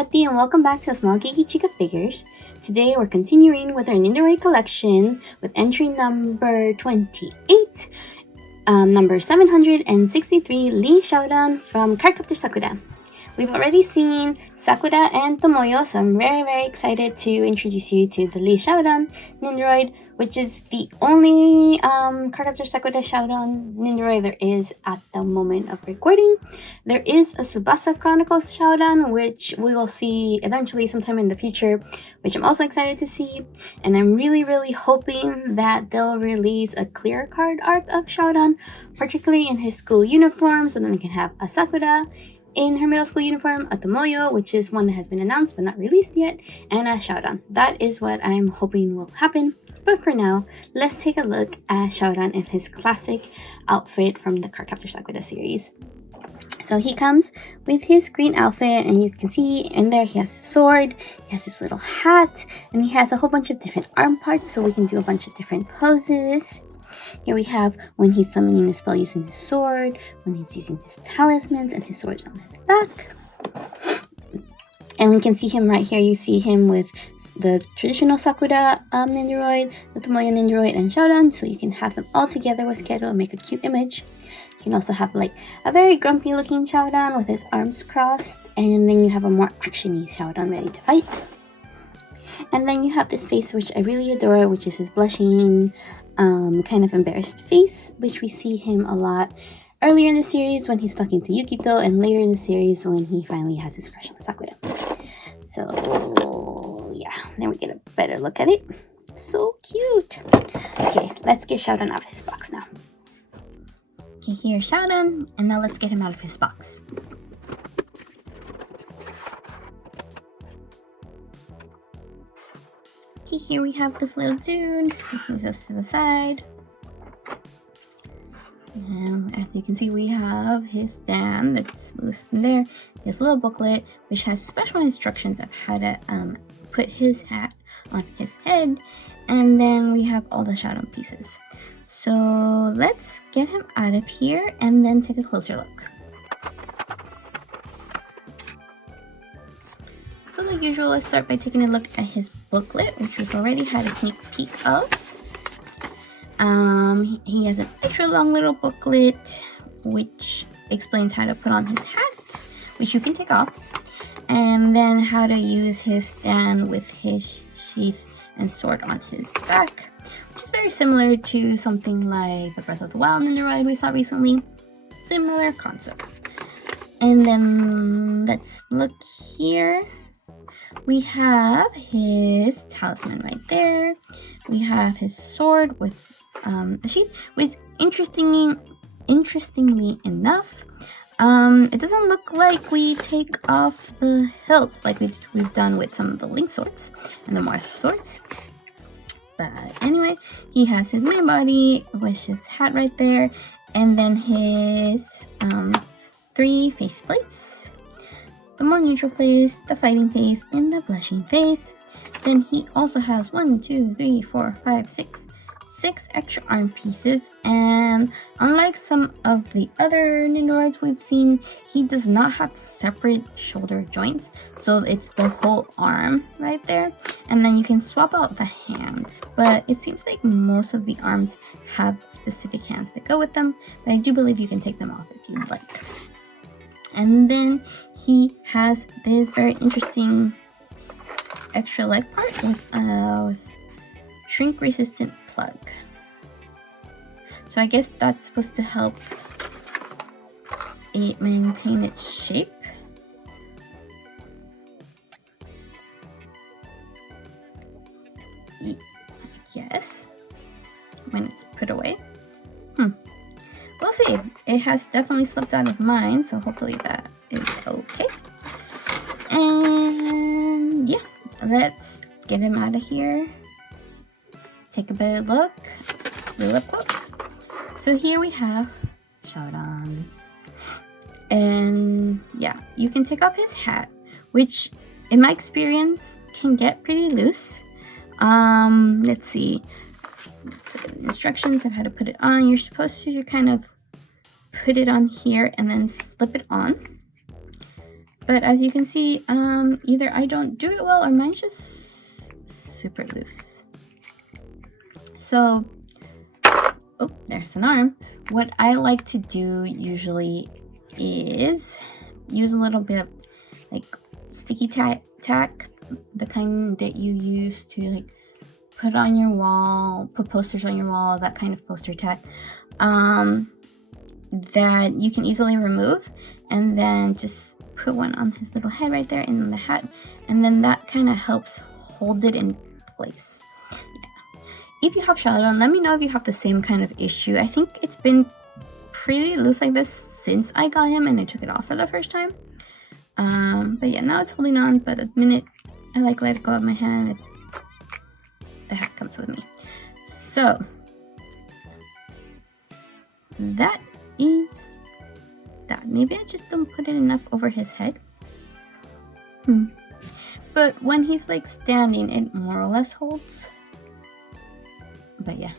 Pati and welcome back to A Small Geeky Chica Figures. Today we're continuing with our Nendoroid collection with entry number 28, number 763, Li Syaoran from Cardcaptor Sakura. We've already seen Sakura and Tomoyo, so I'm very excited to introduce you to the Li Syaoran Nendoroid, which is the only Cardcaptor Sakura Syaoran Nendoroid there is at the moment of recording. There is a Tsubasa Chronicles Syaoran, which we will see eventually sometime in the future, which I'm also excited to see. And I'm really hoping that they'll release a clear card arc of Syaoran, particularly in his school uniform, so then we can have a Sakura in her middle school uniform, a Tomoyo, which is one that has been announced but not released yet, and a Syaoran. That is what I'm hoping will happen. But for now, let's take a look at Syaoran in his classic outfit from the Cardcaptor Sakura series. So he comes with his green outfit, and you can see in there he has a sword, he has this little hat, and he has a whole bunch of different arm parts, so we can do a bunch of different poses. Here we have when he's summoning a spell using his sword, when he's using his talismans, and his sword's on his back. And we can see him right here. You see him with the traditional Sakura Nendoroid, the Tomoyo Nendoroid, and Syaoran, so you can have them all together with Kero and make a cute image. You can also have like a very grumpy looking Syaoran with his arms crossed, and then you have a more actiony Syaoran ready to fight. And then you have this face which I really adore, which is his blushing, kind of embarrassed face, which we see him a lot earlier in the series when he's talking to Yukito, and later in the series when he finally has his crush on Sakura. So yeah, then we get a better look at it. So cute. Okay, let's get Syaoran out of his box now. Okay, here's Syaoran, and now let's get him out of his box. Okay, here we have this little dude. Let's move this to the side. And as you can see, we have his stand that's listed there. His little booklet, which has special instructions of how to put his hat on his head. And then we have all the Syaoran pieces. So let's get him out of here and then take a closer look. So like usual, let's start by taking a look at his booklet, which we've already had a sneak peek of. He has an extra long little booklet which explains how to put on his hat, which you can take off, and then how to use his stand with his sheath and sword on his back, which is very similar to something like the Breath of the Wild Nendoroid we saw recently. Similar concept. And then let's look here. We have his talisman right there. We have his sword with a sheath, which interestingly enough, it doesn't look like we take off the hilt like we've done with some of the Link swords and the Marth swords. But anyway, he has his main body with his hat right there, and then his 3 face plates. The more neutral face, the fighting face, and the blushing face. Then he also has 6 extra arm pieces, and unlike some of the other Nendoroids we've seen, he does not have separate shoulder joints, so it's the whole arm right there. And then you can swap out the hands, but it seems like most of the arms have specific hands that go with them, but I do believe you can take them off if you'd like. And then he has this very interesting extra leg part with shrink resistant plug. So I guess that's supposed to help it maintain its shape. Yes, when it's put away. We'll see. It has definitely slipped out of mine, so hopefully that is okay. And yeah, let's get him out of here. Take a better look. Real up close. So here we have Syaoran. And yeah, you can take off his hat, which in my experience can get pretty loose. Let's see. Instructions of how to put it on. You're supposed to kind of put it on here and then slip it on. But as you can see, either I don't do it well or mine's just super loose. So, oh, there's an arm. What I like to do usually is use a little bit of like sticky tack, the kind that you use to like put on your wall, put posters on your wall, that kind of poster tack, that you can easily remove, and then just put one on his little head right there and the hat, and then that kind of helps hold it in place. If you have Sheldon, let me know if you have the same kind of issue. I think it's been pretty loose like this since I got him and I took it off for the first time. But yeah, now it's holding on, but the minute I like let it go of my hand, the hat comes with me. So that is that. Maybe I just don't put it enough over his head. But when he's like standing, it more or less holds. But yeah.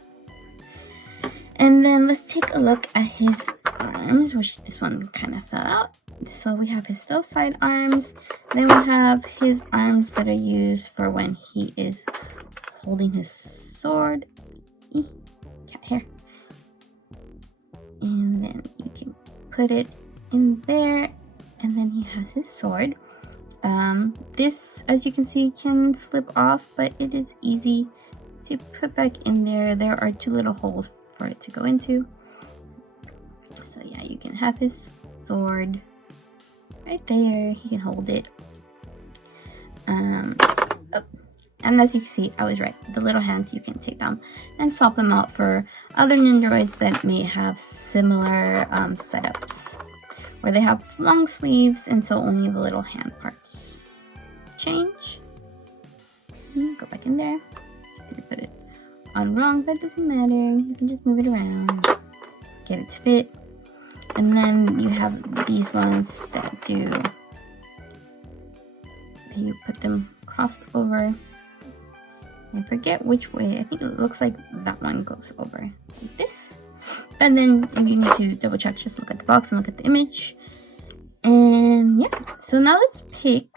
And then let's take a look at his arms, which this one kind of fell out. So we have his still side arms. Then we have his arms that are used for when he is holding his sword. Cat hair. And then you can put it in there, and then he has his sword. This, as you can see, can slip off, but it is easy to put back in there. There are 2 little holes for it to go into. So yeah, you can have his sword right there. He can hold it. And as you can see, I was right. The little hands, you can take them and swap them out for other Nendoroids that may have similar setups, where they have long sleeves and so only the little hand parts change. Go back in there. You put it on wrong, but it doesn't matter. You can just move it around, get it to fit. And then you have these ones that you put them crossed over. I forget which way. I think it looks like that one goes over like this. And then if you need to double check, just look at the box and look at the image. And yeah, so now let's pick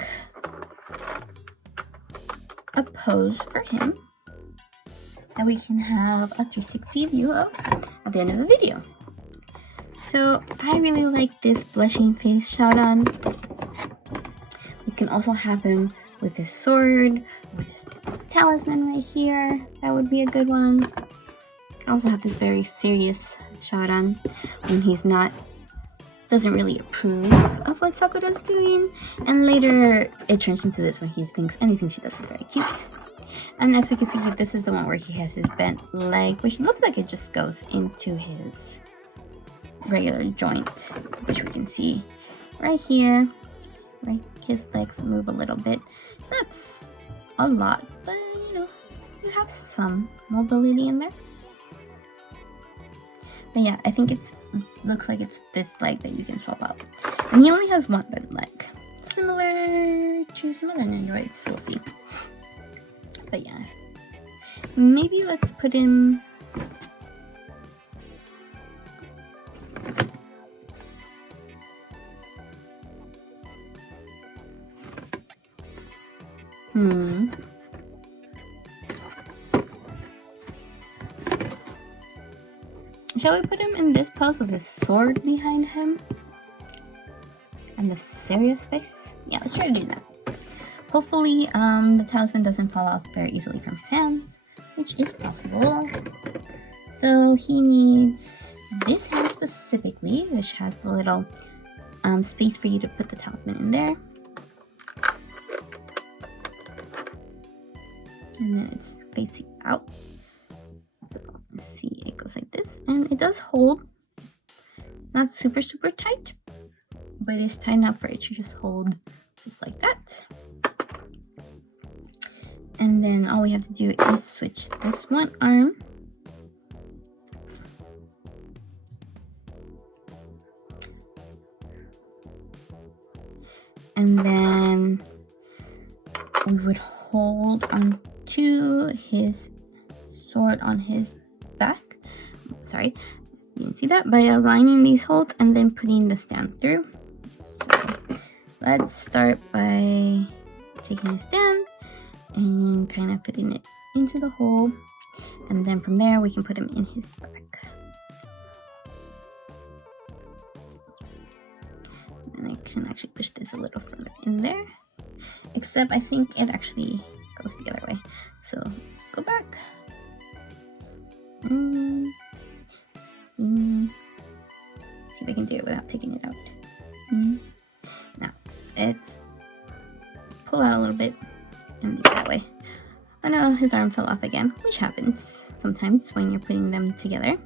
a pose for him that we can have a 360 view of at the end of the video. So I really like this blushing face Syaoran. You can also have him with his sword, with his talisman right here. That would be a good one. You can also have this very serious Syaoran when he's doesn't really approve of what Sakura's doing. And later it turns into this when he thinks anything she does is very cute. And as we can see, this is the one where he has his bent leg, which looks like it just goes into his regular joint, which we can see right here. Right, his legs move a little bit. So that's a lot, but you have some mobility in there. But yeah, I think looks like it's this leg that you can swap out. And he only has one bent leg, similar to some other Nendoroids, you'll see. But yeah, maybe let's put him. Shall we put him in this pose with his sword behind him? And the serious face? Yeah, let's try to do that. Hopefully, the talisman doesn't fall off very easily from his hands, which is possible. So he needs this hand specifically, which has the little space for you to put the talisman in there. And then it's facing out. So let's see, it goes like this, and it does hold. Not super tight, but it's tight enough for it to just hold just like that. And then all we have to do is switch this one arm. And then we would hold on to his sword on his back. Sorry, you can see that by aligning these holes and then putting the stand through. So let's start by taking a stand and kind of putting it into the hole, and then from there we can put him in his bag. And I can actually push this a little further in there, except I think it actually goes the other way. So go back. See if I can do it without taking it out. Now it's pull out a little bit and do it that way. Oh no, his arm fell off again, which happens sometimes when you're putting them together.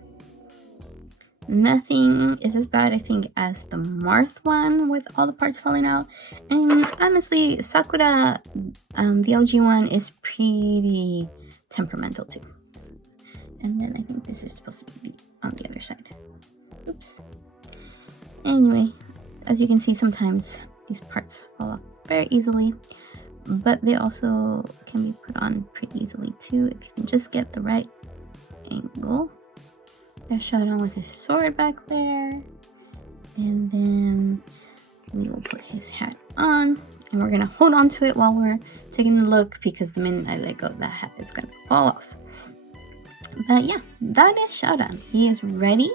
Nothing is as bad, I think, as the Marth one with all the parts falling out. And honestly, Sakura, the OG one, is pretty temperamental too. And then I think this is supposed to be on the other side. Oops. Anyway, as you can see, sometimes these parts fall off very easily, but they also can be put on pretty easily too if you can just get the right angle. There's Syaoran with his sword back there, and then we will put his hat on, and we're gonna hold on to it while we're taking a look, because the minute I let go, that hat is gonna fall off. But yeah, that is Syaoran. He is ready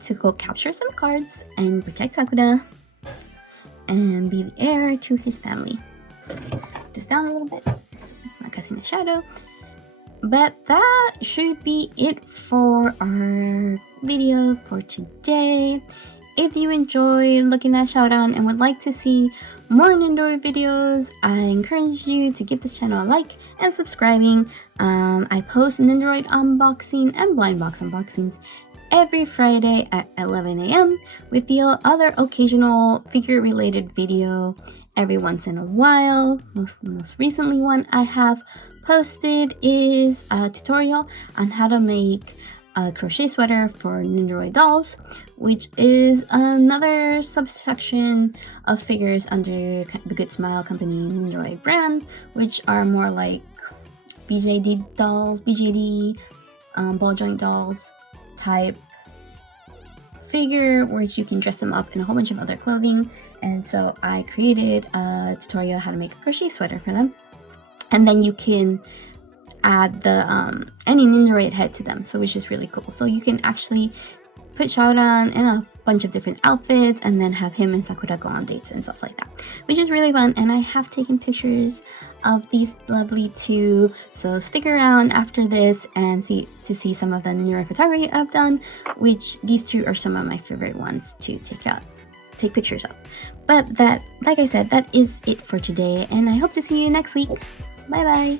to go capture some cards and protect Sakura and be the heir to his family. Put this down a little bit so it's not casting a shadow. But that should be it for our video for today. If you enjoy looking at Syaoran and would like to see more Nendoroid videos, I encourage you to give this channel a like and subscribing. I post Nendoroid unboxing and blind box unboxings every Friday at 11 a.m. with the other occasional figure related video every once in a while. Most recently one I have posted is a tutorial on how to make a crochet sweater for Nendoroid dolls, which is another subsection of figures under the Good Smile Company Nendoroid brand, which are more like BJD dolls, BJD ball joint dolls type figure, which you can dress them up in a whole bunch of other clothing. And so I created a tutorial how to make a crochet sweater for them, and then you can add the any Nendoroid head to them, so which is really cool. So you can actually put Syaoran in a bunch of different outfits and then have him and Sakura go on dates and stuff like that, which is really fun. And I have taken pictures of these lovely two, so stick around after this and see some of the Nendoroid photography I've done, which these two are some of my favorite ones to take pictures of. But that, like I said, that is it for today, and I hope to see you next week. Bye bye.